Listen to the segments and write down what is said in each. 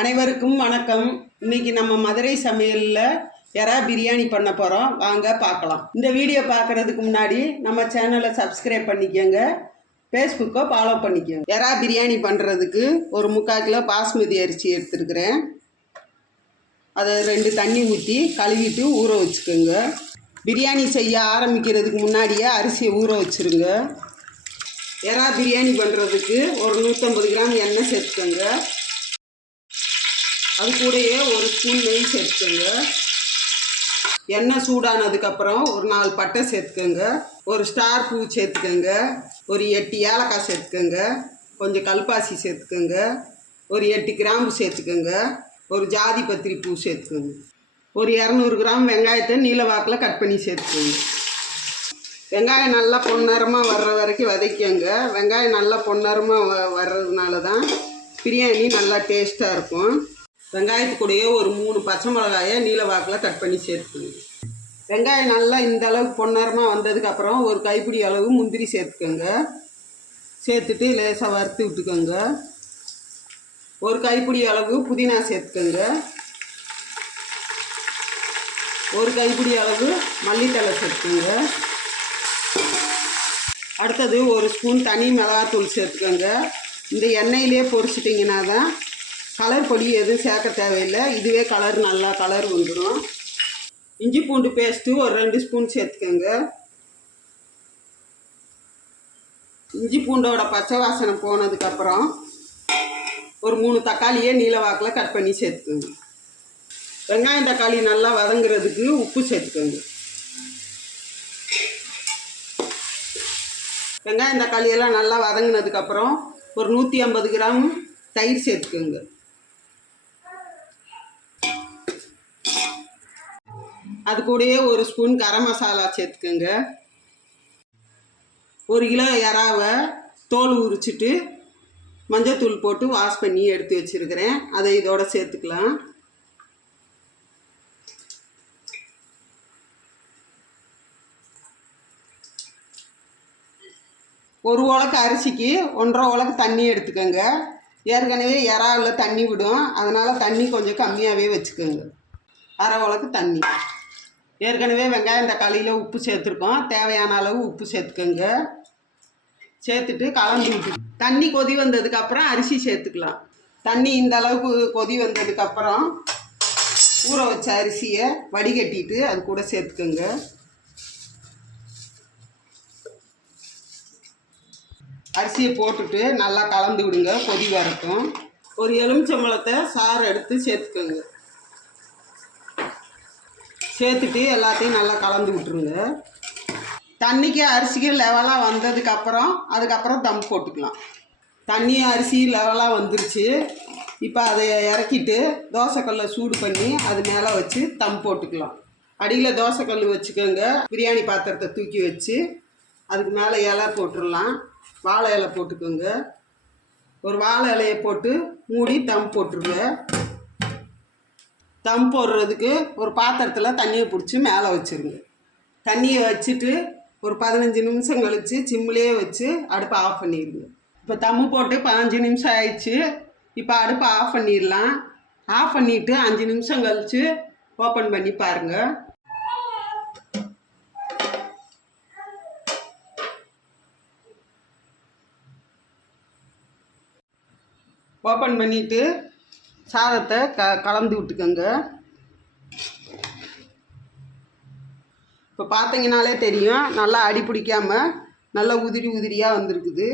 அனைவருக்கும் வணக்கம். இன்னைக்கு நம்ம மதுரை சமையலில் யாரா பிரியாணி பண்ண போகிறோம் வாங்க பார்க்கலாம். இந்த வீடியோ பார்க்குறதுக்கு முன்னாடி நம்ம சேனலை சப்ஸ்கிரைப் பண்ணிக்கோங்க. ஃபேஸ்புக்கை ஃபாலோ பண்ணிக்கோங்க. எறா பிரியாணி பண்ணுறதுக்கு ஒரு முக்கால் கிலோ பாஸ்மதி அரிசி எடுத்துருக்குறேன். அதை ரெண்டு தண்ணி ஊற்றி கழுவிட்டு ஊற வச்சுக்கோங்க. பிரியாணி செய்ய ஆரம்பிக்கிறதுக்கு முன்னாடியே அரிசியை ஊற வச்சுருங்க. எறா பிரியாணி பண்ணுறதுக்கு ஒரு நூற்றம்பது கிராம் எண்ணெய் சேர்த்துக்கோங்க. அது கூடயே ஒரு ஸ்பூன் நெய் சேர்த்துக்கோங்க. எண்ணெய் சூடானதுக்கப்புறம் ஒரு நாலு பட்டை சேர்த்துக்கோங்க. ஒரு ஸ்டார் பூ சேர்த்துக்கோங்க. ஒரு எட்டு ஏலக்காய் சேர்த்துக்கோங்க. கொஞ்சம் கல்பாசி சேர்த்துக்கோங்க. ஒரு எட்டு கிராம்பு சேர்த்துக்கோங்க. ஒரு ஜாதி பத்திரி பூ சேர்த்துக்கோங்க. ஒரு இரநூறு கிராம் வெங்காயத்தை நீலவாக்கில் கட் பண்ணி சேர்த்துக்கோங்க. வெங்காயம் நல்லா பொன்னரமாக வர்ற வரைக்கும் வதக்கிங்க வெங்காயம் நல்லா பொன்னரமாக வ வர்றதுனால தான் பிரியாணி நல்லா டேஸ்ட்டாக இருக்கும். வெங்காயத்து ஒரு மூணு பச்சை மிளகாயை நீல வாக்கில் கட் பண்ணி சேர்த்துக்கோங்க. வெங்காயம் நல்லா இந்த அளவுக்கு பொன்னரமாக வந்ததுக்கப்புறம் ஒரு கைப்பிடி அளவு முந்திரி சேர்த்துக்கோங்க. சேர்த்துட்டு லேசாக வறுத்து விட்டுக்கோங்க. ஒரு கைப்பிடி அளவு புதினா சேர்த்துக்கோங்க. ஒரு கைப்பிடி அளவு மல்லித்தலை சேர்த்துக்கோங்க. அடுத்தது ஒரு ஸ்பூன் தனி மிளகாத்தூள் சேர்த்துக்கோங்க. இந்த எண்ணெயிலே பொரிச்சிட்டிங்கன்னா தான் கலர் பொடி எதுவும் சேர்க்க தேவையில்லை. இதுவே கலர் நல்லா கலர் வந்துடும் இஞ்சி பூண்டு பேஸ்ட்டு ஒரு ரெண்டு ஸ்பூன் சேர்த்துக்கோங்க. இஞ்சி பூண்டோட பச்சை வாசனை போனதுக்கப்புறம் ஒரு மூணு தக்காளியே நீல வாக்கில் கட் பண்ணி சேர்த்துக்கோங்க. வெங்காயம் தக்காளி நல்லா வதங்குறதுக்கு உப்பு சேர்த்துக்கோங்க. வெங்காயம் தக்காளியெல்லாம் நல்லா வதங்கினதுக்கப்புறம் ஒரு நூற்றி ஐம்பது கிராம் தயிர் சேர்த்துக்கோங்க. அது கூடயே ஒரு ஸ்பூன் கரம் மசாலா சேர்த்துக்கோங்க. ஒரு கிலோ இறாவை தோல் உரிச்சிட்டு மஞ்சத்தூள் போட்டு வாஷ் பண்ணி எடுத்து வச்சுருக்கிறேன். அதை இதோட சேர்த்துக்கலாம். ஒரு உலக்கு அரிசிக்கு ஒன்றரை உலக்கு தண்ணி எடுத்துக்கோங்க. ஏற்கனவே இறாவில் தண்ணி விடும். அதனால் தண்ணி கொஞ்சம் கம்மியாகவே வச்சுக்கோங்க. அரை உலக்கு தண்ணி. ஏற்கனவே வெங்காயம் தக்காளியில் உப்பு சேர்த்துருக்கோம். தேவையான அளவு உப்பு சேர்த்துக்கோங்க. சேர்த்துட்டு கலந்து விட்டு தண்ணி கொதி வந்ததுக்கப்புறம் அரிசி சேர்த்துக்கலாம். தண்ணி இந்த அளவுக்கு கொதி வந்ததுக்கப்புறம் ஊற வச்ச அரிசியை வடிகட்டிட்டு அது கூட சேர்த்துக்கோங்க. அரிசியை போட்டுட்டு நல்லா கலந்து விடுங்க. கொதி வரட்டும். ஒரு எலுமிச்சம்பழத்தை சாறு எடுத்து சேர்த்துக்கோங்க. சேர்த்துட்டு எல்லாத்தையும் நல்லா கலந்து விட்டுருங்க. தண்ணிக்கு அரிசிக்கு லெவலாக வந்ததுக்கப்புறம் அதுக்கப்புறம் தம் போட்டுக்கலாம். தண்ணி அரிசி லெவலாக வந்துருச்சு. இப்போ அதை இறக்கிட்டு தோசைக்கல்லை சூடு பண்ணி அது மேலே வச்சு தம் போட்டுக்கலாம். அடியில் தோசைக்கல் வச்சுக்கோங்க. பிரியாணி பாத்திரத்தை தூக்கி வச்சு அதுக்கு மேலே இலை போட்டுடலாம். வாழை இலை போட்டுக்கோங்க. ஒரு வாழை இலையை போட்டு மூடி தம் போட்டுருங்க. தம் போடுறதுக்கு ஒரு பாத்திரத்தில் தண்ணியை பிடிச்சி மேலே வச்சுருங்க. தண்ணியை வச்சுட்டு ஒரு பதினஞ்சு நிமிஷம் கழித்து சிம்மிலே வச்சு அடுப்பை ஆஃப் பண்ணிடுங்க இப்போ தம்மு போட்டு பதினஞ்சு நிமிஷம் ஆயிடுச்சு. இப்போ அடுப்பை ஆஃப் பண்ணிடலாம். ஆஃப் பண்ணிவிட்டு அஞ்சு நிமிஷம் கழித்து ஓப்பன் பண்ணி பாருங்கள் ஓப்பன் பண்ணிவிட்டு சாதத்தை க கலந்து விட்டுக்கோங்க. இப்போ பார்த்தீங்கனாலே தெரியும் நல்லா அடி பிடிக்காமல் நல்லா உதிரி உதிரியாக வந்திருக்குது.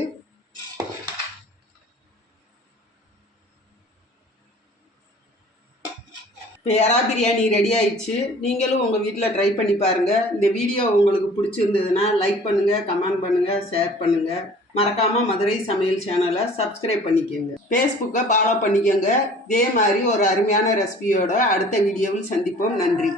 இப்போ எறா பிரியாணி ரெடி ஆயிடுச்சு. நீங்களும் உங்கள் வீட்டில் ட்ரை பண்ணி பாருங்கள் இந்த வீடியோ உங்களுக்கு பிடிச்சிருந்ததுன்னா லைக் பண்ணுங்கள் கமெண்ட் பண்ணுங்கள் ஷேர் பண்ணுங்கள் மறக்காமல் மதுரை சமையல் சேனலை சப்ஸ்கிரைப் பண்ணிக்கோங்க. ஃபேஸ்புக்கை ஃபாலோ பண்ணிக்கோங்க. இதே மாதிரி ஒரு அருமையான ரெசிபியோட அடுத்த வீடியோவில் சந்திப்போம். நன்றி.